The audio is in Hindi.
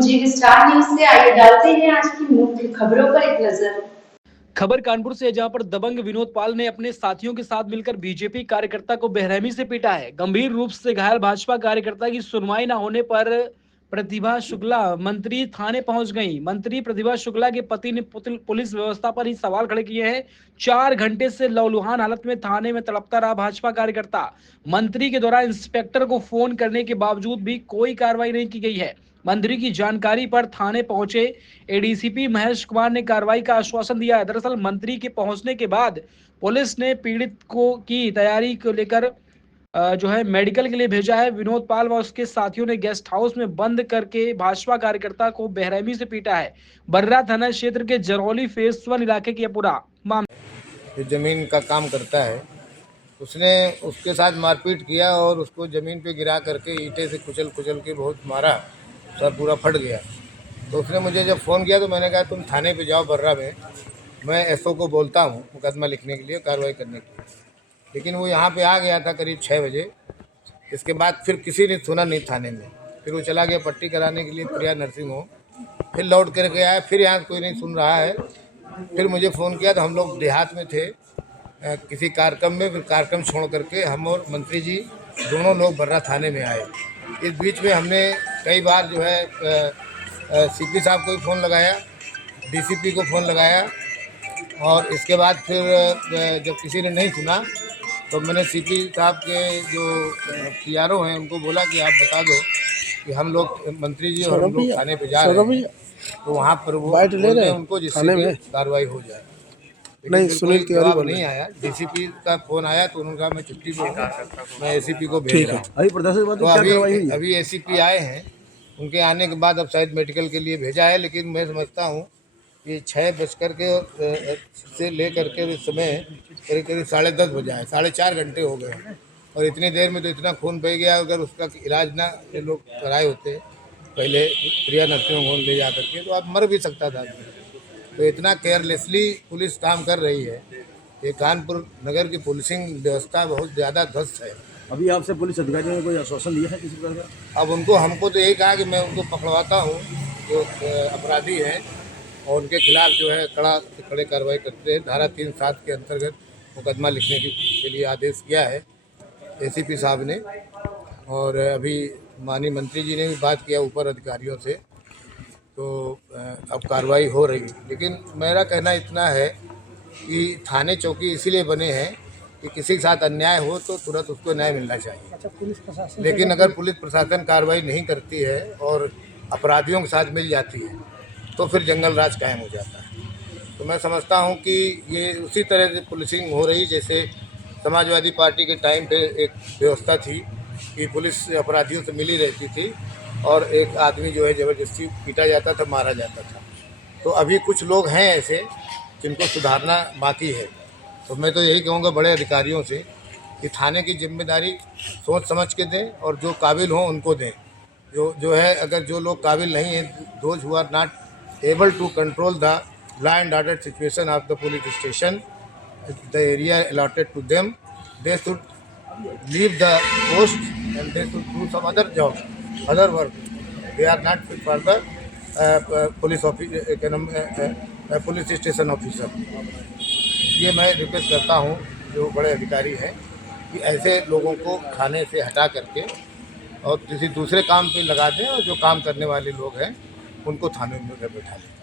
जी स्टार न्यूज से आइए डालते हैं आज की मुख्य खबरों पर एक नजर। खबर कानपुर से है, जहां पर दबंग विनोद पाल ने अपने साथियों के साथ मिलकर बीजेपी कार्यकर्ता को बेरहमी से पीटा है। गंभीर रूप से घायल भाजपा कार्यकर्ता की सुनवाई न होने पर प्रतिभा शुक्ला मंत्री थाने पहुंच गई। मंत्री प्रतिभा शुक्ला के पति ने पुलिस व्यवस्था पर ही सवाल खड़े किए हैं। 4 घंटे से लहूलुहान हालत में थाने में तड़पता रहा भाजपा कार्यकर्ता। मंत्री के द्वारा इंस्पेक्टर को फोन करने के बावजूद भी कोई कार्रवाई नहीं की गई है। मंत्री की जानकारी पर थाने पहुंचे एडीसीपी महेश कुमार ने कार्रवाई का आश्वासन दिया है। दरअसल मंत्री के पहुंचने के बाद पुलिस ने पीड़ित को की तैयारी को लेकर जो है मेडिकल के लिए भेजा है। विनोद पाल व उसके साथियों ने गेस्ट हाउस में बंद करके भाजपा कार्यकर्ता को बेरहमी से पीटा है। बर्रा थाना क्षेत्र के जरौली फेज 1 इलाके की पूरा मामला जमीन का काम करता है, उसने उसके साथ मारपीट किया और उसको ज़मीन पे गिरा करके ईंटे से कुचल कुचल के बहुत मारा, सर पूरा फट गया। तो उसने मुझे जब फ़ोन किया तो मैंने कहा तुम थाने पे जाओ बर्रा में, मैं एसओ को बोलता हूँ मुकदमा लिखने के लिए, कार्रवाई करने के लिए। लेकिन वो यहाँ पे आ गया था करीब 6 बजे। इसके बाद फिर किसी ने सुना नहीं थाने में। फिर वो चला गया पट्टी कराने के लिए प्रिया नर्सिंग होम, फिर लौट करके आया, फिर यहाँ कोई नहीं सुन रहा है। फिर मुझे फ़ोन किया तो हम लोग देहात में थे किसी कार्यक्रम में। फिर कार्यक्रम छोड़ करके हम और मंत्री जी दोनों लोग बर्रा थाने में आए। इस बीच में हमने कई बार जो है सीपी साहब को भी फ़ोन लगाया, डीसीपी को फ़ोन लगाया, और इसके बाद फिर जब किसी ने नहीं सुना तो मैंने सीपी साहब के जो पीआरओ हैं उनको बोला कि आप बता दो कि हम लोग मंत्री जी और हम लोग थाने पे जा रहे हैं, तो वहाँ पर वो बोलते हैं उनको जिससे कार्रवाई हो जाए। नहीं, सुनील जवाब नहीं आया। डीसीपी का फ़ोन आया तो उन्होंने कहा मैं छुट्टी पे, मैं एसीपी को भेज रहा हूँ। तो अभी एसीपी आए हैं, उनके आने के बाद अब शायद मेडिकल के लिए भेजा है। लेकिन मैं समझता हूँ कि 6 बज से ले करके इस समय करीब करीब 10:30 बजा है, 4.5 घंटे हो गए हैं। और इतनी देर में तो इतना खून बह गया, अगर उसका इलाज ना ये लोग कराए होते पहले प्रिया नर्सिंग होम ले जा करके, तो आप मर भी सकता था। तो इतना केयरलेसली पुलिस काम कर रही है। ये कानपुर नगर की पुलिसिंग व्यवस्था बहुत ज़्यादा ध्वस्त है। अभी आपसे पुलिस अधिकारियों ने कोई आश्वासन दिया है किसी प्रकार का? अब हमको तो यही कहा कि मैं उनको पकड़वाता हूँ जो अपराधी हैं, और उनके खिलाफ जो है कड़े कार्रवाई करते हैं। धारा 3(7) के अंतर्गत मुकदमा लिखने के लिए आदेश किया है एसीपी साहब ने। और अभी माननीय मंत्री जी ने भी बात किया ऊपर अधिकारियों से, तो अब कार्रवाई हो रही है। लेकिन मेरा कहना इतना है कि थाने चौकी इसीलिए बने हैं कि किसी के साथ अन्याय हो तो तुरंत उसको न्याय मिलना चाहिए। अच्छा, पुलिस प्रशासन, लेकिन अगर पुलिस प्रशासन कार्रवाई नहीं करती है और अपराधियों के साथ मिल जाती है तो फिर जंगल राज कायम हो जाता है। तो मैं समझता हूं कि ये उसी तरह से पुलिसिंग हो रही जैसे समाजवादी पार्टी के टाइम पे एक व्यवस्था थी कि पुलिस अपराधियों से मिली रहती थी और एक आदमी जो है ज़बरदस्ती पीटा जाता था, मारा जाता था। तो अभी कुछ लोग हैं ऐसे जिनको सुधारना बाकी है। तो मैं तो यही कहूँगा बड़े अधिकारियों से कि थाने की जिम्मेदारी सोच समझ के दें और जो काबिल हों उनको दें। जो है, अगर जो लोग काबिल नहीं हैं, those who are not able to control the law and order situation of the police station, the area allotted to them, they should leave the post and they should do some other job, other work. They are not fit for the police station officer. ये मैं रिक्वेस्ट करता हूँ जो बड़े अधिकारी हैं कि ऐसे लोगों को थाने से हटा करके और किसी दूसरे काम पे लगा दें, और जो काम करने वाले लोग हैं उनको थाने में बैठा दें।